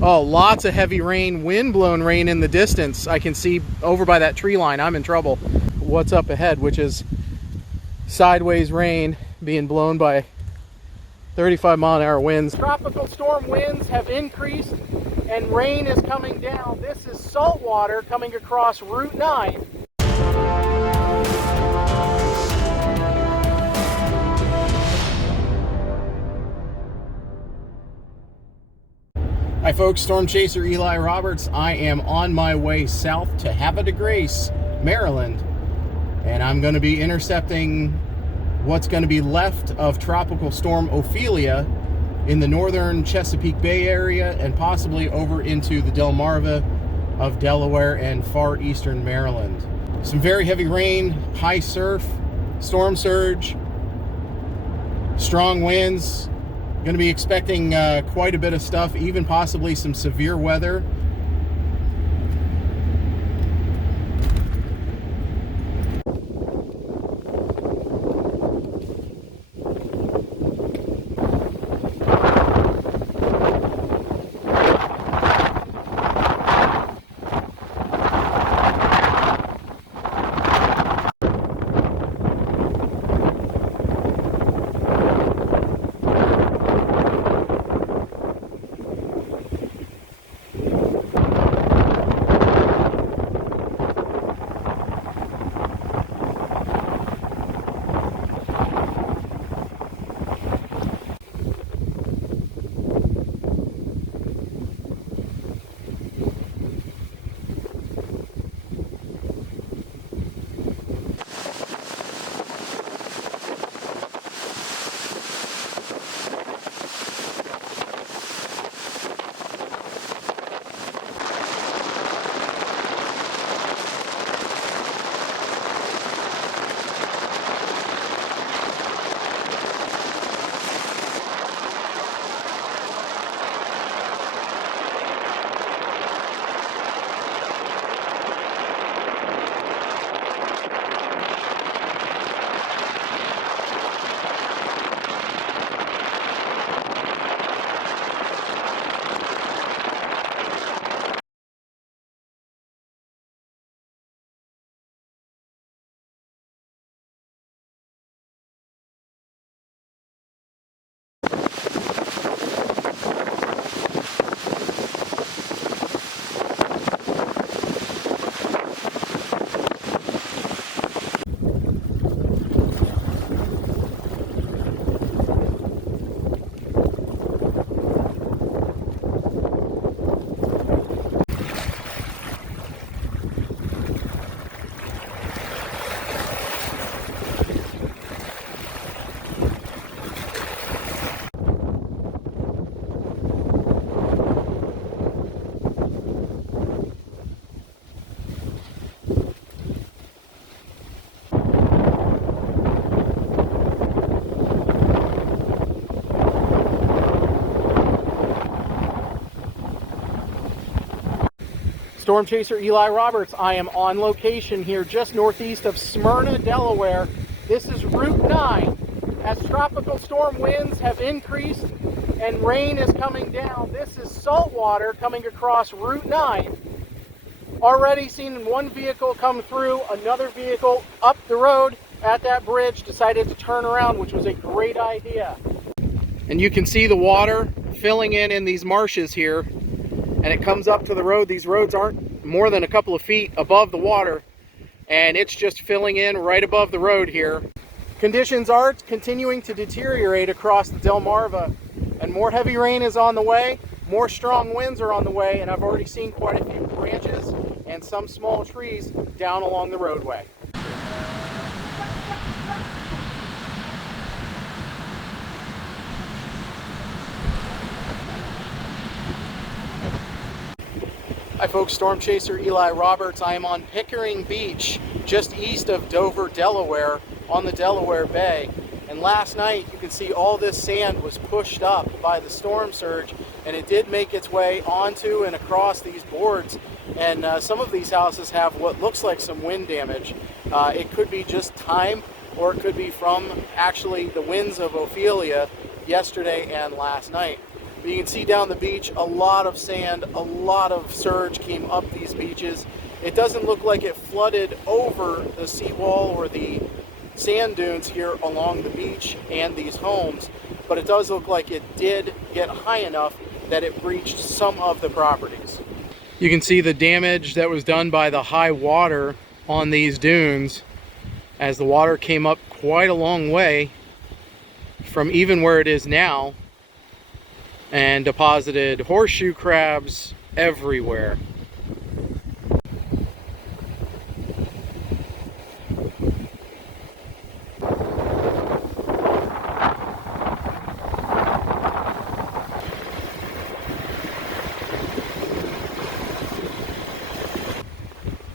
Oh, lots of heavy rain, wind-blown rain in the distance. I can see over by that tree line. I'm in trouble. What's up ahead, which is sideways rain being blown by 35-mile-an-hour winds. Tropical storm winds have increased and rain is coming down. This is salt water coming across Route 9. Hi folks, Storm Chaser Eli Roberts. I am on my way south to Havre De Grace, Maryland, and I'm going to be intercepting what's going to be left of Tropical Storm Ophelia in the northern Chesapeake Bay area and possibly over into the Delmarva of Delaware and far eastern Maryland. Some very heavy rain, high surf, storm surge, strong winds. Going to be expecting quite a bit of stuff, even possibly some severe weather. Storm Chaser Eli Roberts. I am on location here just northeast of Smyrna, Delaware. This is Route 9. As tropical storm winds have increased and rain is coming down, this is salt water coming across Route 9. Already seen one vehicle come through, another vehicle up the road at that bridge decided to turn around, which was a great idea. And you can see the water filling in these marshes here. And it comes up to the road. These roads aren't more than a couple of feet above the water, and it's just filling in right above the road here. Conditions are continuing to deteriorate across the Delmarva, and more heavy rain is on the way, more strong winds are on the way, and I've already seen quite a few branches and some small trees down along the roadway. Hi folks, Storm Chaser Eli Roberts. I am on Pickering Beach, just east of Dover, Delaware, on the Delaware Bay. And last night, you can see all this sand was pushed up by the storm surge, and it did make its way onto and across these boards. And some of these houses have what looks like some wind damage. It could be just time, or it could be from actually the winds of Ophelia yesterday and last night. But you can see down the beach, a lot of sand, a lot of surge came up these beaches. It doesn't look like it flooded over the seawall or the sand dunes here along the beach and these homes, but it does look like it did get high enough that it breached some of the properties. You can see the damage that was done by the high water on these dunes as the water came up quite a long way from even where it is now and deposited horseshoe crabs everywhere.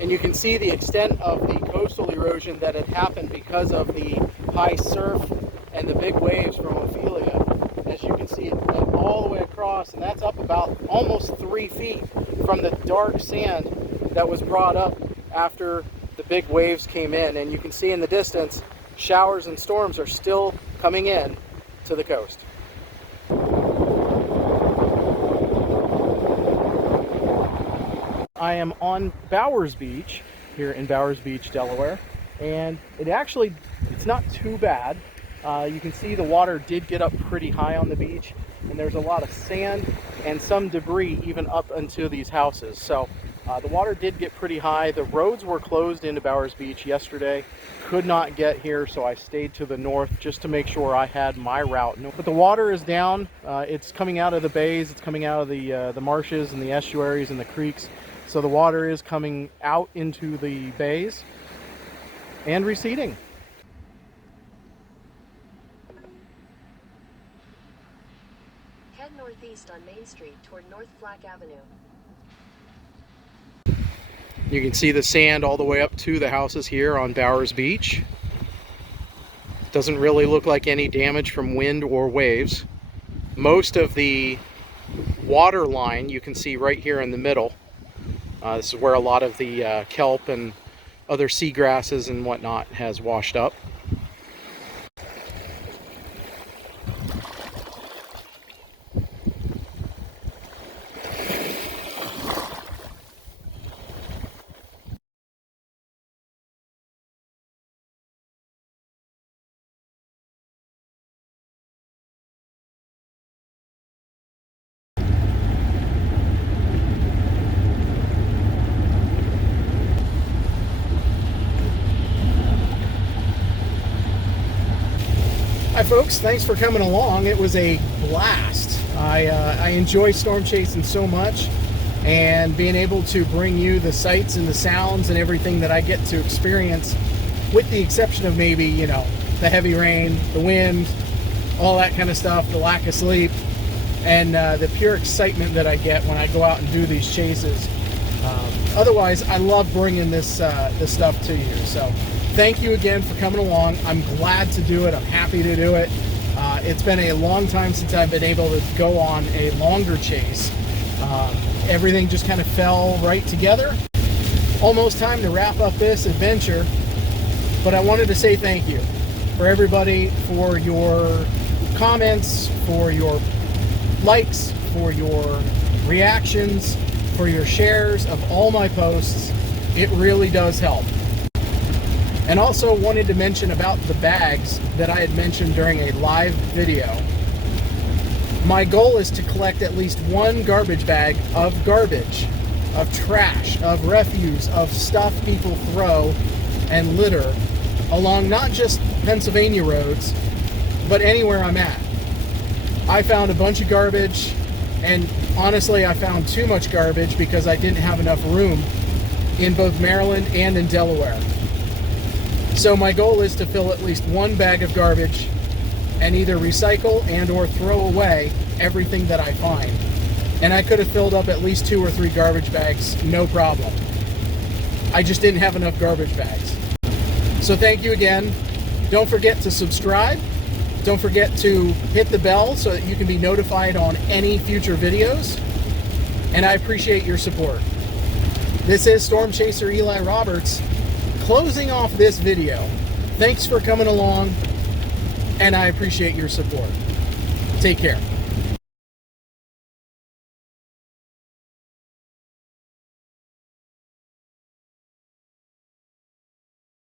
And you can see the extent of the coastal erosion that had happened because of the high surf and the big waves from Ophelia. As you can see, it went all the way across, and that's up about almost 3 feet from the dark sand that was brought up after the big waves came in. And you can see in the distance, showers and storms are still coming in to the coast. I am on Bowers Beach here in Bowers Beach, Delaware, and it's not too bad. You can see the water did get up pretty high on the beach, and there's a lot of sand and some debris even up into these houses. So the water did get pretty high. The roads were closed into Bowers Beach yesterday. Could not get here, so I stayed to the north just to make sure I had my route. But the water is down. It's coming out of the bays. It's coming out of the marshes and the estuaries and the creeks. So the water is coming out into the bays and receding. Head northeast on Main Street toward North Flack Avenue. You can see the sand all the way up to the houses here on Bowers Beach. Doesn't really look like any damage from wind or waves. Most of the water line you can see right here in the middle. This is where a lot of the kelp and other seagrasses and whatnot has washed up. Hi folks, thanks for coming along. It was a blast. I enjoy storm chasing so much, and being able to bring you the sights and the sounds and everything that I get to experience, with the exception of maybe, you know, the heavy rain, the wind, all that kind of stuff, the lack of sleep, and the pure excitement that I get when I go out and do these chases. Otherwise, I love bringing this stuff to you. So thank you again for coming along. I'm glad to do it. I'm happy to do it. It's been a long time since I've been able to go on a longer chase. Everything just kind of fell right together. Almost time to wrap up this adventure, but I wanted to say thank you for everybody, for your comments, for your likes, for your reactions, for your shares of all my posts. It really does help. And also wanted to mention about the bags that I had mentioned during a live video. My goal is to collect at least one garbage bag of garbage, of trash, of refuse, of stuff people throw and litter along not just Pennsylvania roads, but anywhere I'm at. I found a bunch of garbage, and honestly I found too much garbage because I didn't have enough room in both Maryland and in Delaware. So my goal is to fill at least one bag of garbage and either recycle and or throw away everything that I find. And I could have filled up at least 2 or 3 garbage bags, no problem. I just didn't have enough garbage bags. So thank you again. Don't forget to subscribe. Don't forget to hit the bell so that you can be notified on any future videos. And I appreciate your support. This is Storm Chaser Eli Roberts closing off this video. Thanks for coming along, and I appreciate your support. Take care.